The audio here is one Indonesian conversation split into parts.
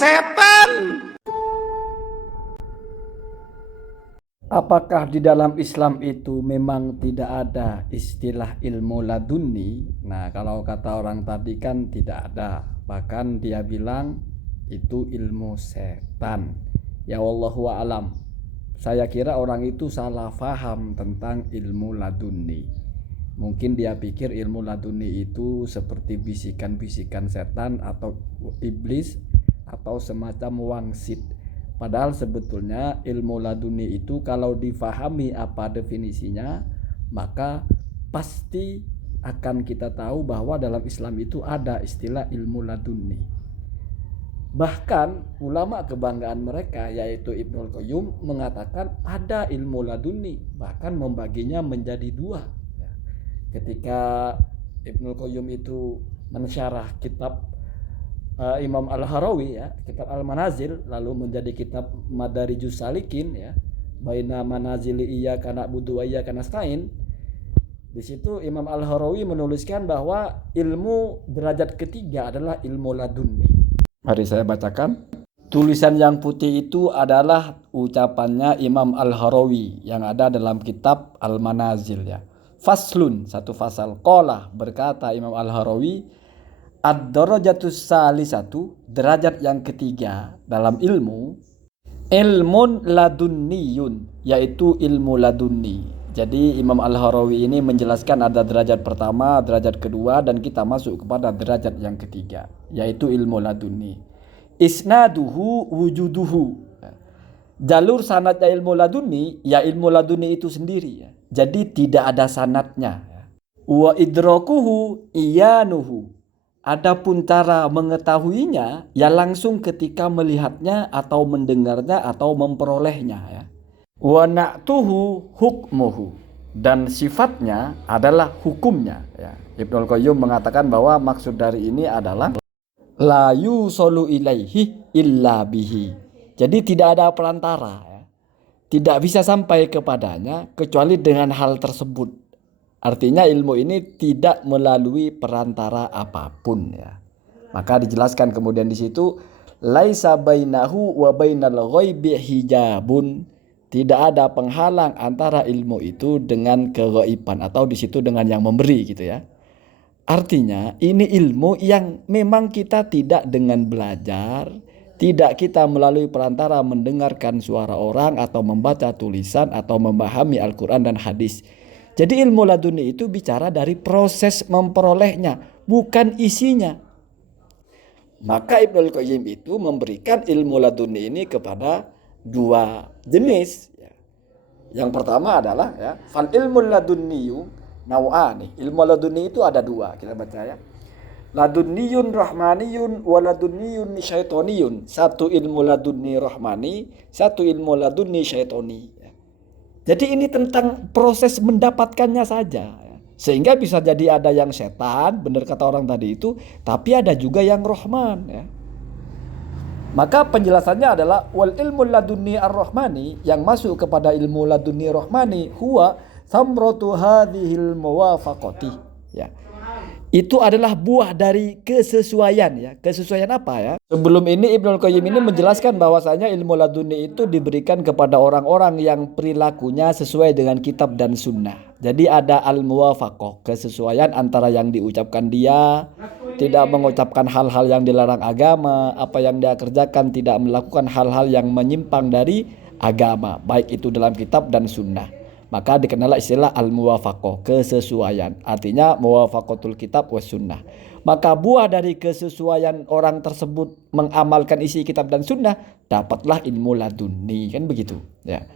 setan. Apakah di dalam Islam itu memang tidak ada istilah ilmu laduni? Nah, kalau kata orang tadi kan tidak ada. Bahkan dia bilang itu ilmu setan. Ya wallahu a'lam. Saya kira orang itu salah faham tentang ilmu laduni. Mungkin dia pikir ilmu laduni itu seperti bisikan-bisikan setan atau iblis atau semacam wangsit. Padahal sebetulnya ilmu laduni itu kalau difahami apa definisinya, maka pasti akan kita tahu bahwa dalam Islam itu ada istilah ilmu laduni. Bahkan ulama kebanggaan mereka yaitu Ibnul Qayyum mengatakan ada ilmu laduni, bahkan membaginya menjadi dua. Ketika Ibnul Qayyum itu mensyarah kitab Imam Al-Harawi ya, kitab Al-Manazil, lalu menjadi kitab Madarijus Salikin ya, baina manazili iyyaka na'budu wa iyyaka nasta'in. Di situ Imam Al-Harawi menuliskan bahwa ilmu derajat ketiga adalah ilmu laduni. Mari saya bacakan. Tulisan yang putih itu adalah ucapannya Imam Al-Harawi yang ada dalam kitab Al-Manazil ya. Faslun, satu fasal. Qala, berkata Imam Al-Harawi, ad-darajatus salisatu, derajat yang ketiga dalam ilmu, ilmun ladunniyun, yaitu ilmu laduni. Jadi Imam Al-Harawi ini menjelaskan ada derajat pertama, derajat kedua, dan kita masuk kepada derajat yang ketiga, yaitu ilmu laduni. Isnaduhu wujuduhu, jalur sanadnya ilmu laduni, ya ilmu laduni itu sendiri ya. Jadi tidak ada sanadnya. Wa idrakuhu iyanuhu, adapun cara mengetahuinya ya langsung ketika melihatnya atau mendengarnya atau memperolehnya ya. Wa na'tuhu hukmuhu, dan sifatnya adalah hukumnya ya. Ibnul Qayyum mengatakan bahwa maksud dari ini adalah la yusolu ilaihi illa bihi. Jadi tidak ada perantara ya. Tidak bisa sampai kepadanya kecuali dengan hal tersebut. Artinya ilmu ini tidak melalui perantara apapun ya. Maka dijelaskan kemudian di situ laisa bainahu wa bainal ghaibi hijabun, tidak ada penghalang antara ilmu itu dengan keghaiban atau di situ dengan yang memberi gitu ya. Artinya ini ilmu yang memang kita tidak dengan belajar, tidak kita melalui perantara mendengarkan suara orang atau membaca tulisan atau memahami Al-Quran dan hadis. Jadi ilmu laduni itu bicara dari proses memperolehnya, bukan isinya. Maka Ibnul Qayyim itu memberikan ilmu laduni ini kepada dua jenis. Yang pertama adalah ya, fal ilmu laduniyu nau'ani. Ilmu laduni itu ada dua, kita baca ya. Laduniyun rahmaniyun wa laduniyun syaitoniyun. Satu ilmu laduni rahmani, satu ilmu laduni syaitoni. Jadi ini tentang proses mendapatkannya saja. Sehingga bisa jadi ada yang setan, benar kata orang tadi itu, tapi ada juga yang rahman ya. Maka penjelasannya adalah wal ilmu laduni ar-rahmani, yang masuk kepada ilmu laduni rahmani huwa thamratu hadhil muwafaqati ya. Itu adalah buah dari kesesuaian ya. Kesesuaian apa ya? Sebelum ini Ibnul Qayyim ini menjelaskan bahwasanya ilmu laduni itu diberikan kepada orang-orang yang perilakunya sesuai dengan kitab dan sunnah. Jadi ada al-muwafaqah, kesesuaian antara yang diucapkan dia, tidak mengucapkan hal-hal yang dilarang agama, apa yang dia kerjakan tidak melakukan hal-hal yang menyimpang dari agama, baik itu dalam kitab dan sunnah. Maka dikenal istilah al-muwafaqah, kesesuaian. Artinya muwafaqatul kitab was sunnah. Maka buah dari kesesuaian orang tersebut mengamalkan isi kitab dan sunnah, dapatlah ilmu laduni, kan begitu ya.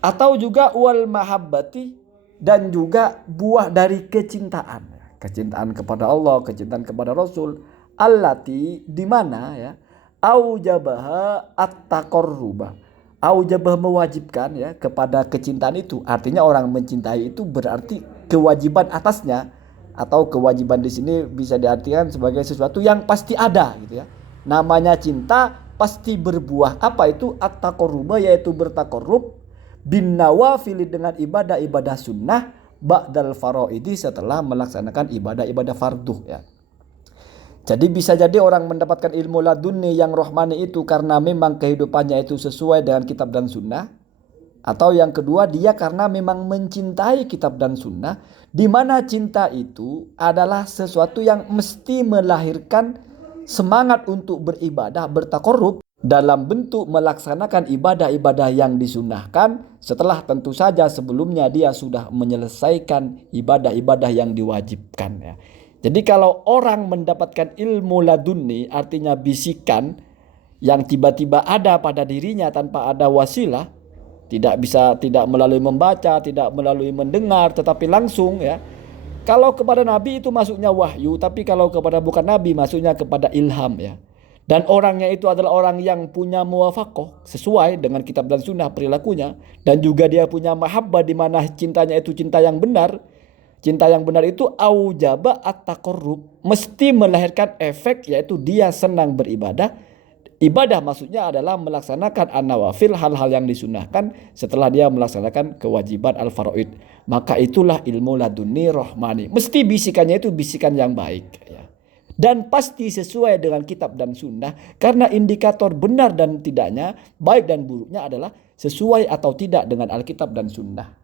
Atau juga wal mahabbati, dan juga buah dari kecintaan. Kecintaan kepada Allah, kecintaan kepada Rasul. Allati, di mana ya, aujabaha at-taqarruba. Aujabah, mewajibkan ya kepada kecintaan itu. Artinya orang mencintai itu berarti kewajiban atasnya, atau kewajiban di sini bisa diartikan sebagai sesuatu yang pasti ada gitu ya. Namanya cinta pasti berbuah. Apa itu at-taqarruba, yaitu bertaqarrub bin nawafil, dengan ibadah-ibadah sunnah ba'dal faraidi, setelah melaksanakan ibadah-ibadah fardu ya. Jadi bisa jadi orang mendapatkan ilmu laduni yang rohmani itu karena memang kehidupannya itu sesuai dengan kitab dan sunnah. Atau yang kedua, dia karena memang mencintai kitab dan sunnah, di mana cinta itu adalah sesuatu yang mesti melahirkan semangat untuk beribadah, bertakorup dalam bentuk melaksanakan ibadah-ibadah yang disunnahkan, setelah tentu saja sebelumnya dia sudah menyelesaikan ibadah-ibadah yang diwajibkan ya. Jadi kalau orang mendapatkan ilmu laduni, artinya bisikan yang tiba-tiba ada pada dirinya tanpa ada wasilah, tidak melalui membaca, tidak melalui mendengar, tetapi langsung ya. Kalau kepada Nabi itu masuknya wahyu, tapi kalau kepada bukan Nabi masuknya kepada ilham ya. Dan orangnya itu adalah orang yang punya muwafaqah, sesuai dengan kitab dan sunnah perilakunya, dan juga dia punya mahabbah di mana cintanya itu cinta yang benar. Cinta yang benar itu aujaba at-taqarrub, mesti melahirkan efek, yaitu dia senang beribadah. Ibadah maksudnya adalah melaksanakan an-nawafil, hal-hal yang disunahkan setelah dia melaksanakan kewajiban al-faraid. Maka itulah ilmu laduni rohmani. Mesti bisikannya itu bisikan yang baik ya. Dan pasti sesuai dengan kitab dan sunnah, karena indikator benar dan tidaknya, baik dan buruknya adalah sesuai atau tidak dengan Alkitab dan sunnah.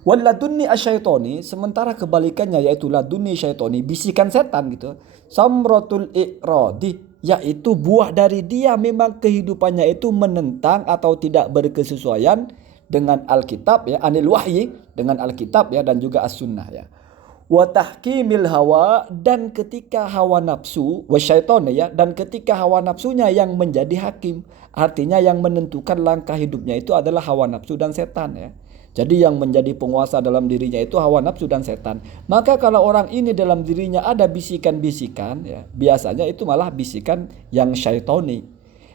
Wal laduni asyaitoni, sementara kebalikannya yaitu laduni syaitoni, bisikan setan gitu. Samratul iqradi, yaitu buah dari dia memang kehidupannya itu menentang atau tidak berkesesuaian dengan Alkitab ya, anil wahyi, dengan Alkitab ya, dan juga as-sunnah ya. Wa tahkimil hawa, dan ketika hawa nafsu wasyaiton ya, dan ketika hawa nafsunya yang menjadi hakim, artinya yang menentukan langkah hidupnya itu adalah hawa nafsu dan setan ya. Jadi yang menjadi penguasa dalam dirinya itu hawa nafsu dan setan. Maka kalau orang ini dalam dirinya ada bisikan-bisikan ya, biasanya itu malah bisikan yang syaitoni.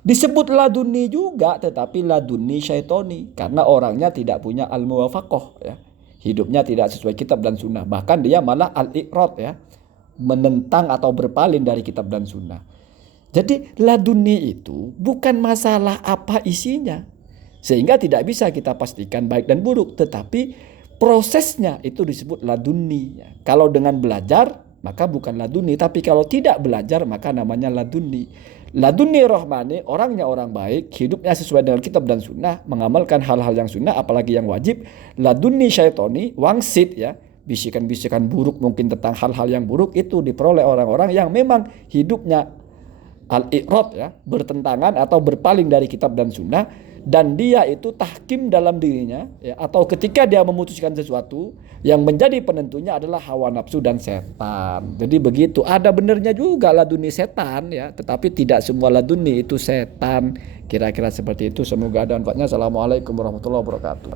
Disebut laduni juga, tetapi laduni syaitoni, karena orangnya tidak punya al-muwafaqah ya. Hidupnya tidak sesuai kitab dan sunnah. Bahkan dia malah al-iqrad ya, menentang atau berpaling dari kitab dan sunnah. Jadi laduni itu bukan masalah apa isinya, sehingga tidak bisa kita pastikan baik dan buruk. Tetapi prosesnya itu disebut laduni ya. Kalau dengan belajar maka bukan laduni, tapi kalau tidak belajar maka namanya laduni. Laduni rohmani, orangnya orang baik, hidupnya sesuai dengan kitab dan sunnah, mengamalkan hal-hal yang sunnah apalagi yang wajib. Laduni syaitoni, wangsit ya, bisikan-bisikan buruk mungkin tentang hal-hal yang buruk, itu diperoleh orang-orang yang memang hidupnya al-iqrad ya, bertentangan atau berpaling dari kitab dan sunnah, dan dia itu tahkim dalam dirinya ya, atau ketika dia memutuskan sesuatu yang menjadi penentunya adalah hawa nafsu dan setan. Jadi begitu, ada benernya juga laduni setan ya, tetapi tidak semua laduni itu setan. Kira-kira seperti itu. Semoga ada manfaatnya. Assalamualaikum warahmatullahi wabarakatuh.